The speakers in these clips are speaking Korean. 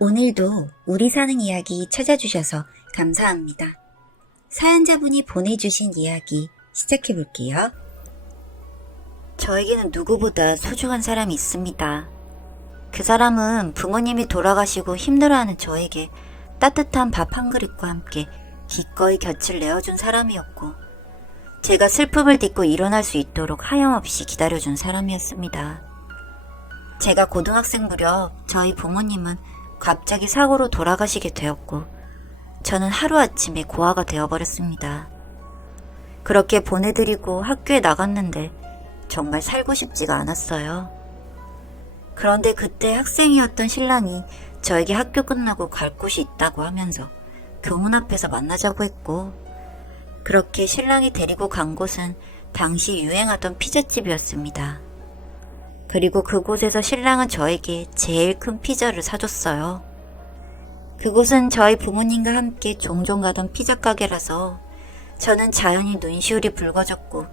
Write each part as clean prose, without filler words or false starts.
오늘도 우리 사는 이야기 찾아주셔서 감사합니다. 사연자분이 보내주신 이야기 시작해볼게요. 저에게는 누구보다 소중한 사람이 있습니다. 그 사람은 부모님이 돌아가시고 힘들어하는 저에게 따뜻한 밥 한 그릇과 함께 기꺼이 곁을 내어준 사람이었고, 제가 슬픔을 딛고 일어날 수 있도록 하염없이 기다려준 사람이었습니다. 제가 고등학생 무렵 저희 부모님은 갑자기 사고로 돌아가시게 되었고, 저는 하루아침에 고아가 되어버렸습니다. 그렇게 보내드리고 학교에 나갔는데 정말 살고 싶지가 않았어요. 그런데 그때 학생이었던 신랑이 저에게 학교 끝나고 갈 곳이 있다고 하면서 교문 앞에서 만나자고 했고, 그렇게 신랑이 데리고 간 곳은 당시 유행하던 피자집이었습니다. 그리고 그곳에서 신랑은 저에게 제일 큰 피자를 사줬어요. 그곳은 저희 부모님과 함께 종종 가던 피자 가게라서 저는 자연히 눈시울이 붉어졌고,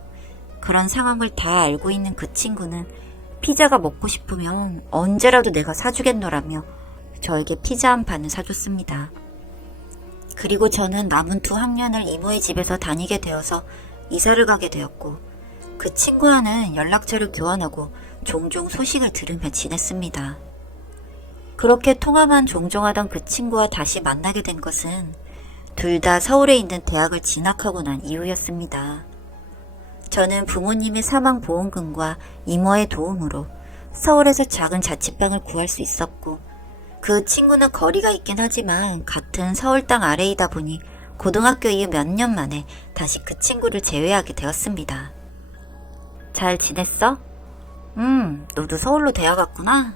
그런 상황을 다 알고 있는 그 친구는 피자가 먹고 싶으면 언제라도 내가 사주겠노라며 저에게 피자 한 판을 사줬습니다. 그리고 저는 남은 2학년을 이모의 집에서 다니게 되어서 이사를 가게 되었고, 그 친구와는 연락처를 교환하고 종종 소식을 들으며 지냈습니다. 그렇게 통화만 종종 하던 그 친구와 다시 만나게 된 것은 둘 다 서울에 있는 대학을 진학하고 난 이후였습니다. 저는 부모님의 사망보험금과 이모의 도움으로 서울에서 작은 자취방을 구할 수 있었고, 그 친구는 거리가 있긴 하지만 같은 서울 땅 아래이다 보니 고등학교 이후 몇 년 만에 다시 그 친구를 재회하게 되었습니다. 잘 지냈어? 너도 서울로 대학 갔구나?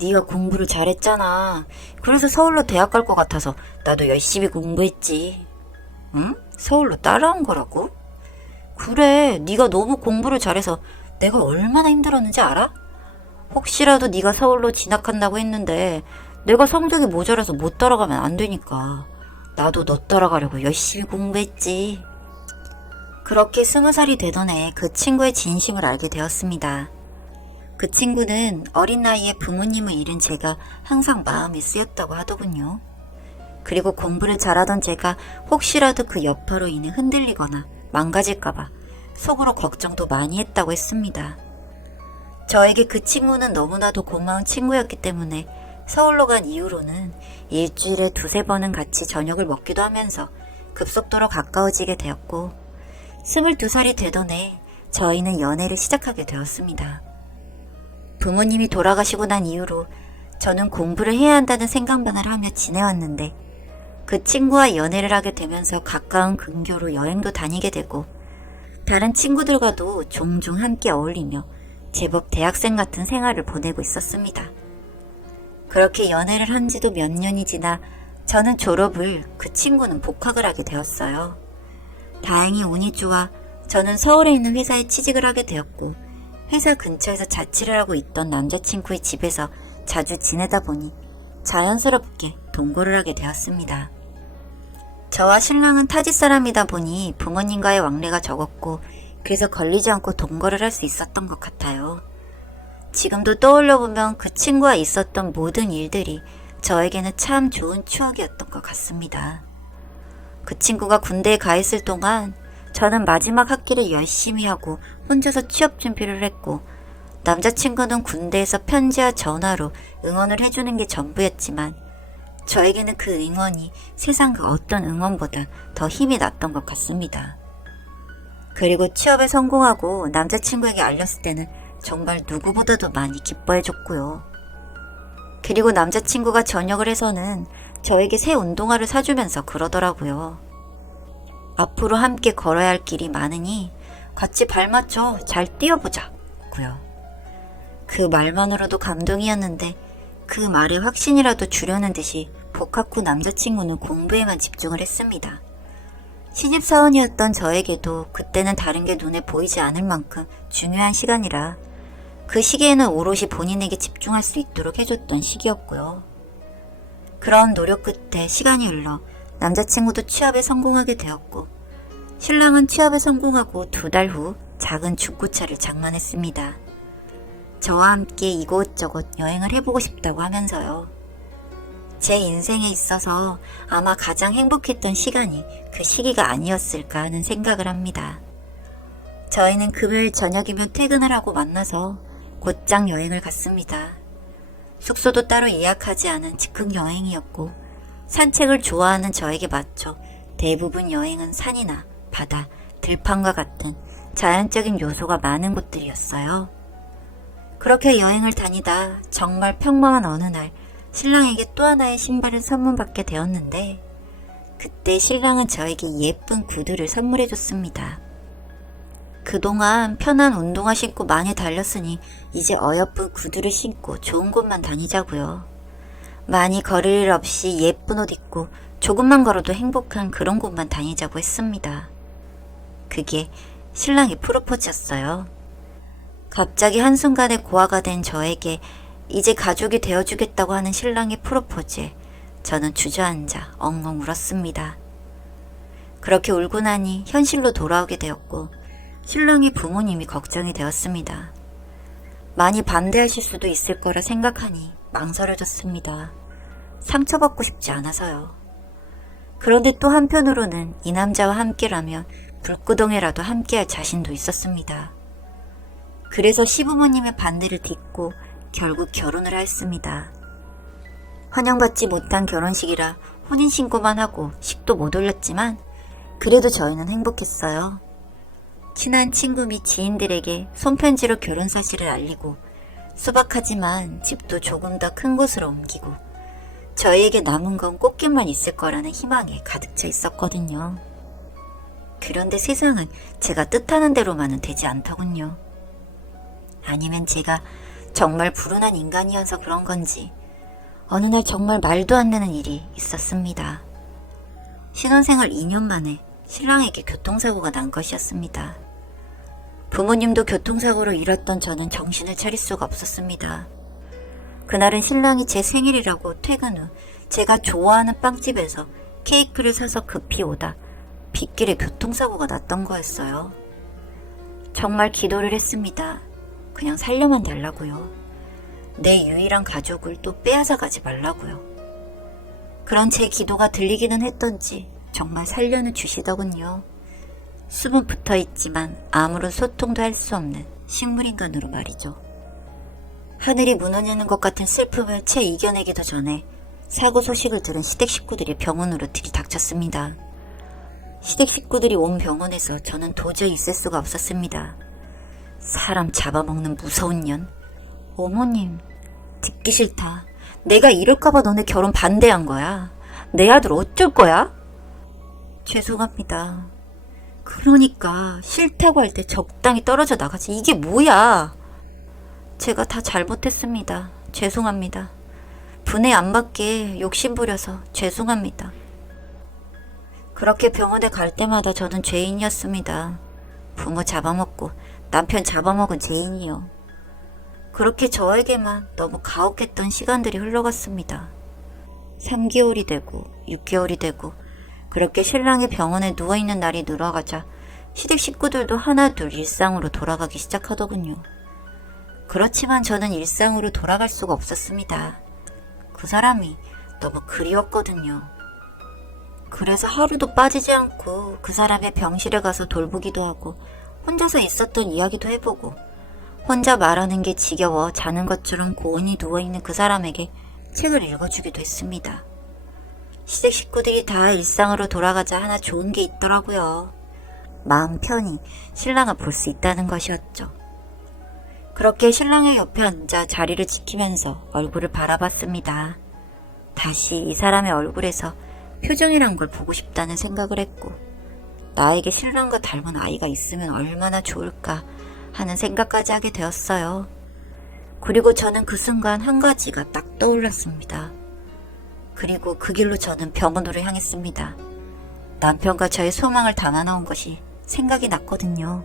네가 공부를 잘했잖아. 그래서 서울로 대학 갈 것 같아서 나도 열심히 공부했지. 응? 서울로 따라온 거라고? 그래, 네가 너무 공부를 잘해서 내가 얼마나 힘들었는지 알아? 혹시라도 네가 서울로 진학한다고 했는데 내가 성적이 모자라서 못 따라가면 안 되니까 나도 너 따라가려고 열심히 공부했지. 그렇게 20살이 되던 해 그 친구의 진심을 알게 되었습니다. 그 친구는 어린 나이에 부모님을 잃은 제가 항상 마음이 쓰였다고 하더군요. 그리고 공부를 잘하던 제가 혹시라도 그 여파로 인해 흔들리거나 망가질까봐 속으로 걱정도 많이 했다고 했습니다. 저에게 그 친구는 너무나도 고마운 친구였기 때문에 서울로 간 이후로는 일주일에 2-3번은 같이 저녁을 먹기도 하면서 급속도로 가까워지게 되었고, 22살이 되던 해 저희는 연애를 시작하게 되었습니다. 부모님이 돌아가시고 난 이후로 저는 공부를 해야 한다는 생각만을 하며 지내왔는데, 그 친구와 연애를 하게 되면서 가까운 근교로 여행도 다니게 되고, 다른 친구들과도 종종 함께 어울리며 제법 대학생 같은 생활을 보내고 있었습니다. 그렇게 연애를 한 지도 몇 년이 지나 저는 졸업을, 그 친구는 복학을 하게 되었어요. 다행히 운이 좋아 저는 서울에 있는 회사에 취직을 하게 되었고, 회사 근처에서 자취를 하고 있던 남자친구의 집에서 자주 지내다 보니 자연스럽게 동거를 하게 되었습니다. 저와 신랑은 타지 사람이다 보니 부모님과의 왕래가 적었고, 그래서 걸리지 않고 동거를 할 수 있었던 것 같아요. 지금도 떠올려보면 그 친구와 있었던 모든 일들이 저에게는 참 좋은 추억이었던 것 같습니다. 그 친구가 군대에 가 있을 동안 저는 마지막 학기를 열심히 하고 혼자서 취업 준비를 했고, 남자친구는 군대에서 편지와 전화로 응원을 해주는 게 전부였지만 저에게는 그 응원이 세상 그 어떤 응원보다 더 힘이 났던 것 같습니다. 그리고 취업에 성공하고 남자친구에게 알렸을 때는 정말 누구보다도 많이 기뻐해줬고요. 그리고 남자친구가 저녁을 해서는 저에게 새 운동화를 사주면서 그러더라고요. 앞으로 함께 걸어야 할 길이 많으니 같이 발맞춰 잘 뛰어보자고요. 그 말만으로도 감동이었는데, 그 말에 확신이라도 주려는 듯이 복학 후 남자친구는 공부에만 집중을 했습니다. 신입사원이었던 저에게도 그때는 다른 게 눈에 보이지 않을 만큼 중요한 시간이라 그 시기에는 오롯이 본인에게 집중할 수 있도록 해줬던 시기였고요. 그런 노력 끝에 시간이 흘러 남자친구도 취업에 성공하게 되었고, 신랑은 취업에 성공하고 2달 후 작은 중고차를 장만했습니다. 저와 함께 이곳저곳 여행을 해보고 싶다고 하면서요. 제 인생에 있어서 아마 가장 행복했던 시간이 그 시기가 아니었을까 하는 생각을 합니다. 저희는 금요일 저녁이면 퇴근을 하고 만나서 곧장 여행을 갔습니다. 숙소도 따로 예약하지 않은 즉흥 여행이었고 산책을 좋아하는 저에게 맞춰 대부분 여행은 산이나 바다, 들판과 같은 자연적인 요소가 많은 곳들이었어요. 그렇게 여행을 다니다 정말 평범한 어느 날 신랑에게 또 하나의 신발을 선물받게 되었는데 그때 신랑은 저에게 예쁜 구두를 선물해줬습니다. 그동안 편한 운동화 신고 많이 달렸으니 이제 어여쁜 구두를 신고 좋은 곳만 다니자고요. 많이 걸을 일 없이 예쁜 옷 입고 조금만 걸어도 행복한 그런 곳만 다니자고 했습니다. 그게 신랑의 프로포즈였어요. 갑자기 한순간에 고아가 된 저에게 이제 가족이 되어주겠다고 하는 신랑의 프로포즈에 저는 주저앉아 엉엉 울었습니다. 그렇게 울고 나니 현실로 돌아오게 되었고 신랑의 부모님이 걱정이 되었습니다. 많이 반대하실 수도 있을 거라 생각하니 망설여졌습니다. 상처받고 싶지 않아서요. 그런데 또 한편으로는 이 남자와 함께라면 불구덩이라도 함께할 자신도 있었습니다. 그래서 시부모님의 반대를 딛고 결국 결혼을 했습니다. 환영받지 못한 결혼식이라 혼인신고만 하고 식도 못 올렸지만 그래도 저희는 행복했어요. 친한 친구 및 지인들에게 손편지로 결혼 사실을 알리고 소박하지만 집도 조금 더 큰 곳으로 옮기고 저희에게 남은 건 꽃길만 있을 거라는 희망에 가득 차 있었거든요. 그런데 세상은 제가 뜻하는 대로만은 되지 않더군요. 아니면 제가 정말 불운한 인간이어서 그런 건지 어느 날 정말 말도 안 되는 일이 있었습니다. 신혼생활 2년 만에 신랑에게 교통사고가 난 것이었습니다. 부모님도 교통사고로 잃었던 저는 정신을 차릴 수가 없었습니다. 그날은 신랑이 제 생일이라고 퇴근 후 제가 좋아하는 빵집에서 케이크를 사서 급히 오다 빗길에 교통사고가 났던 거였어요. 정말 기도를 했습니다. 그냥 살려만 달라고요. 내 유일한 가족을 또 빼앗아 가지 말라고요. 그런 제 기도가 들리기는 했던지 정말 살려는 주시더군요. 수분 붙어있지만 아무런 소통도 할 수 없는 식물인간으로 말이죠. 하늘이 무너지는 것 같은 슬픔을 채 이겨내기도 전에 사고 소식을 들은 시댁 식구들이 병원으로 들이닥쳤습니다. 시댁 식구들이 온 병원에서 저는 도저히 있을 수가 없었습니다. 사람 잡아먹는 무서운 년. 어머님, 듣기 싫다. 내가 이럴까봐 너네 결혼 반대한 거야. 내 아들 어쩔 거야? 죄송합니다. 그러니까 싫다고 할 때 적당히 떨어져 나가지. 이게 뭐야? 제가 다 잘못했습니다. 죄송합니다. 분해 안 받게 욕심부려서 죄송합니다. 그렇게 병원에 갈 때마다 저는 죄인이었습니다. 부모 잡아먹고 남편 잡아먹은 죄인이요. 그렇게 저에게만 너무 가혹했던 시간들이 흘러갔습니다. 3개월이 되고 6개월이 되고 그렇게 신랑이 병원에 누워있는 날이 늘어가자 시댁 식구들도 하나둘 일상으로 돌아가기 시작하더군요. 그렇지만 저는 일상으로 돌아갈 수가 없었습니다. 그 사람이 너무 그리웠거든요. 그래서 하루도 빠지지 않고 그 사람의 병실에 가서 돌보기도 하고 혼자서 있었던 이야기도 해보고 혼자 말하는 게 지겨워 자는 것처럼 고온히 누워있는 그 사람에게 책을 읽어주기도 했습니다. 시댁 식구들이 다 일상으로 돌아가자 하나 좋은 게 있더라고요. 마음 편히 신랑을 볼 수 있다는 것이었죠. 그렇게 신랑의 옆에 앉아 자리를 지키면서 얼굴을 바라봤습니다. 다시 이 사람의 얼굴에서 표정이란 걸 보고 싶다는 생각을 했고 나에게 신랑과 닮은 아이가 있으면 얼마나 좋을까 하는 생각까지 하게 되었어요. 그리고 저는 그 순간 한 가지가 딱 떠올랐습니다. 그리고 그 길로 저는 병원으로 향했습니다. 남편과 저의 소망을 담아놓은 것이 생각이 났거든요.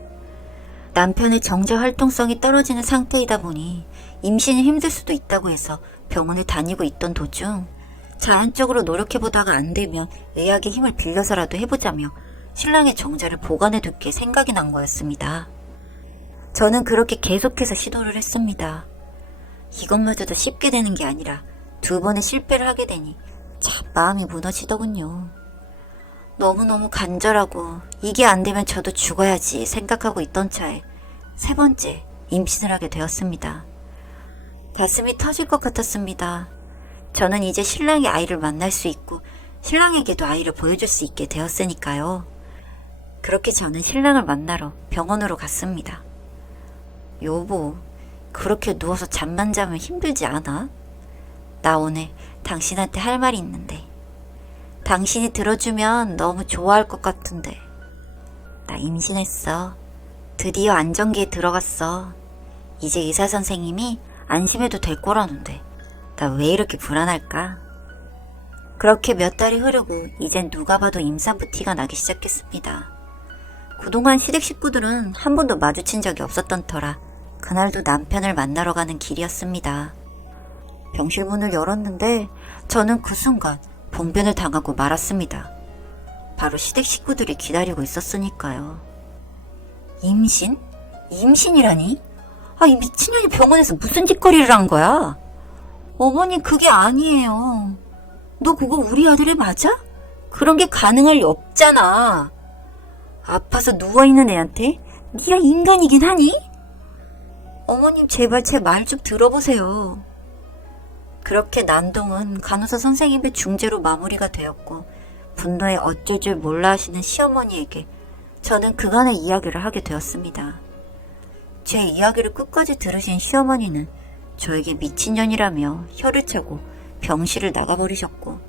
남편의 정자 활동성이 떨어지는 상태이다 보니 임신이 힘들 수도 있다고 해서 병원을 다니고 있던 도중 자연적으로 노력해보다가 안 되면 의학의 힘을 빌려서라도 해보자며 신랑의 정자를 보관해둘게 생각이 난 거였습니다. 저는 그렇게 계속해서 시도를 했습니다. 이것마저도 쉽게 되는 게 아니라 2번의 실패를 하게 되니 참 마음이 무너지더군요. 너무너무 간절하고 이게 안 되면 저도 죽어야지 생각하고 있던 차에 세 번째 임신을 하게 되었습니다. 가슴이 터질 것 같았습니다. 저는 이제 신랑의 아이를 만날 수 있고 신랑에게도 아이를 보여줄 수 있게 되었으니까요. 그렇게 저는 신랑을 만나러 병원으로 갔습니다. 여보, 그렇게 누워서 잠만 자면 힘들지 않아? 나 오늘 당신한테 할 말이 있는데. 당신이 들어주면 너무 좋아할 것 같은데. 나 임신했어. 드디어 안정기에 들어갔어. 이제 의사 선생님이 안심해도 될 거라는데 나 왜 이렇게 불안할까? 그렇게 몇 달이 흐르고 이젠 누가 봐도 임산부 티가 나기 시작했습니다. 그동안 시댁 식구들은 한 번도 마주친 적이 없었던 터라 그날도 남편을 만나러 가는 길이었습니다. 병실 문을 열었는데 저는 그 순간 봉변을 당하고 말았습니다. 바로 시댁 식구들이 기다리고 있었으니까요. 임신? 임신이라니? 이 미친년이 병원에서 무슨 짓거리를 한 거야? 어머니, 그게 아니에요. 너 그거 우리 아들애 맞아? 그런 게 가능할 리 없잖아. 아파서 누워있는 애한테 네가 인간이긴 하니? 어머님, 제발 제 말 좀 들어보세요. 그렇게 난동은 간호사 선생님의 중재로 마무리가 되었고 분노에 어쩔 줄 몰라 하시는 시어머니에게 저는 그간의 이야기를 하게 되었습니다. 제 이야기를 끝까지 들으신 시어머니는 저에게 미친년이라며 혀를 차고 병실을 나가버리셨고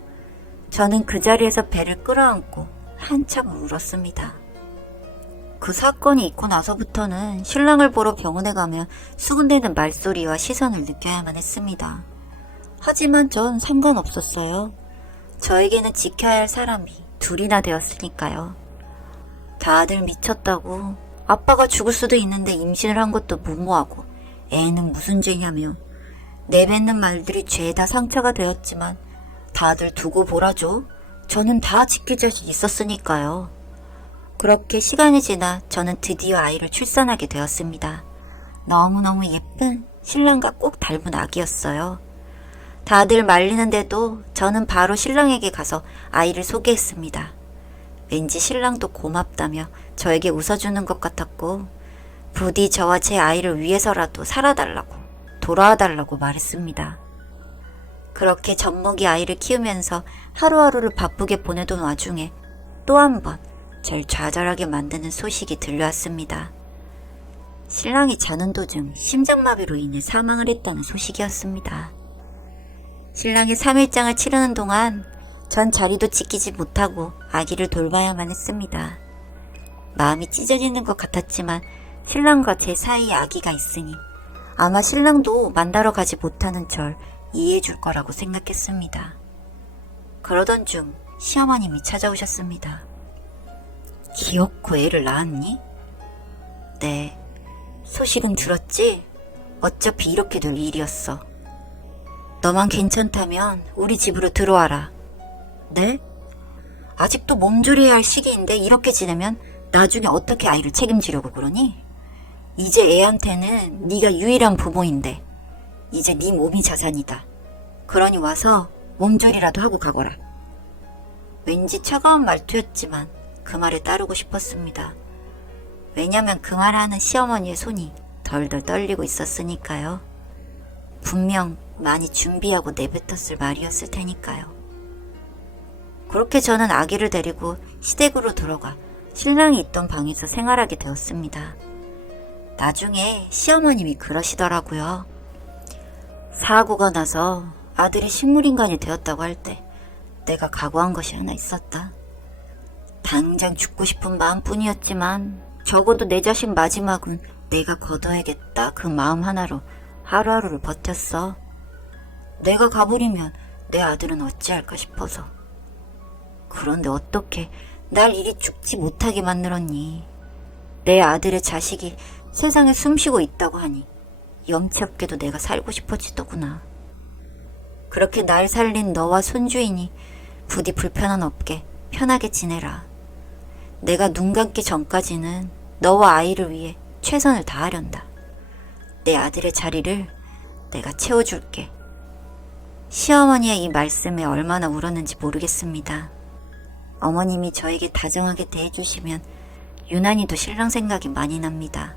저는 그 자리에서 배를 끌어안고 한참을 울었습니다. 그 사건이 있고 나서부터는 신랑을 보러 병원에 가면 수군대는 말소리와 시선을 느껴야만 했습니다. 하지만 전 상관없었어요. 저에게는 지켜야 할 사람이 둘이나 되었으니까요. 다들 미쳤다고, 아빠가 죽을 수도 있는데 임신을 한 것도 무모하고 애는 무슨 죄냐며 내뱉는 말들이 죄다 상처가 되었지만 다들 두고 보라죠. 저는 다 지킬 자신 있었으니까요. 그렇게 시간이 지나 저는 드디어 아이를 출산하게 되었습니다. 너무너무 예쁜 신랑과 꼭 닮은 아기였어요. 다들 말리는데도 저는 바로 신랑에게 가서 아이를 소개했습니다. 왠지 신랑도 고맙다며 저에게 웃어주는 것 같았고 부디 저와 제 아이를 위해서라도 살아달라고 돌아와달라고 말했습니다. 그렇게 젖먹이 아이를 키우면서 하루하루를 바쁘게 보내던 와중에 또 한 번 절 좌절하게 만드는 소식이 들려왔습니다. 신랑이 자는 도중 심장마비로 인해 사망을 했다는 소식이었습니다. 신랑이 3일장을 치르는 동안 전 자리도 지키지 못하고 아기를 돌봐야만 했습니다. 마음이 찢어지는 것 같았지만 신랑과 제 사이에 아기가 있으니 아마 신랑도 만나러 가지 못하는 절 이해해 줄 거라고 생각했습니다. 그러던 중 시어머님이 찾아오셨습니다. 기어코 애를 낳았니? 네. 소식은 들었지? 어차피 이렇게 될 일이었어. 너만 괜찮다면 우리 집으로 들어와라. 네? 아직도 몸조리해야 할 시기인데 이렇게 지내면 나중에 어떻게 아이를 책임지려고 그러니? 이제 애한테는 네가 유일한 부모인데 이제 네 몸이 자산이다. 그러니 와서 몸조리라도 하고 가거라. 왠지 차가운 말투였지만 그 말에 따르고 싶었습니다. 왜냐면 그 말하는 시어머니의 손이 덜덜 떨리고 있었으니까요. 분명 많이 준비하고 내뱉었을 말이었을 테니까요. 그렇게 저는 아기를 데리고 시댁으로 들어가 신랑이 있던 방에서 생활하게 되었습니다. 나중에 시어머님이 그러시더라고요. 사고가 나서 아들이 식물인간이 되었다고 할 때 내가 각오한 것이 하나 있었다. 당장 죽고 싶은 마음뿐이었지만 적어도 내 자식 마지막은 내가 거둬야겠다 그 마음 하나로 하루하루를 버텼어. 내가 가버리면 내 아들은 어찌할까 싶어서. 그런데 어떻게 날 이리 죽지 못하게 만들었니? 내 아들의 자식이 세상에 숨쉬고 있다고 하니 염치 없게도 내가 살고 싶어지더구나. 그렇게 날 살린 너와 손주이니 부디 불편한 없게 편하게 지내라. 내가 눈 감기 전까지는 너와 아이를 위해 최선을 다하련다. 내 아들의 자리를 내가 채워줄게. 시어머니의 이 말씀에 얼마나 울었는지 모르겠습니다. 어머님이 저에게 다정하게 대해주시면 유난히도 신랑 생각이 많이 납니다.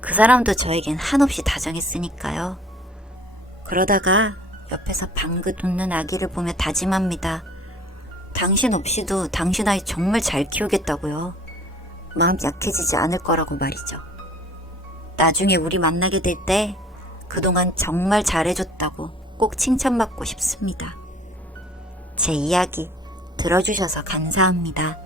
그 사람도 저에겐 한없이 다정했으니까요. 그러다가 옆에서 방긋 웃는 아기를 보며 다짐합니다. 당신 없이도 당신 아이 정말 잘 키우겠다고요. 마음 약해지지 않을 거라고 말이죠. 나중에 우리 만나게 될 때 그동안 정말 잘해줬다고 꼭 칭찬받고 싶습니다. 제 이야기 들어주셔서 감사합니다.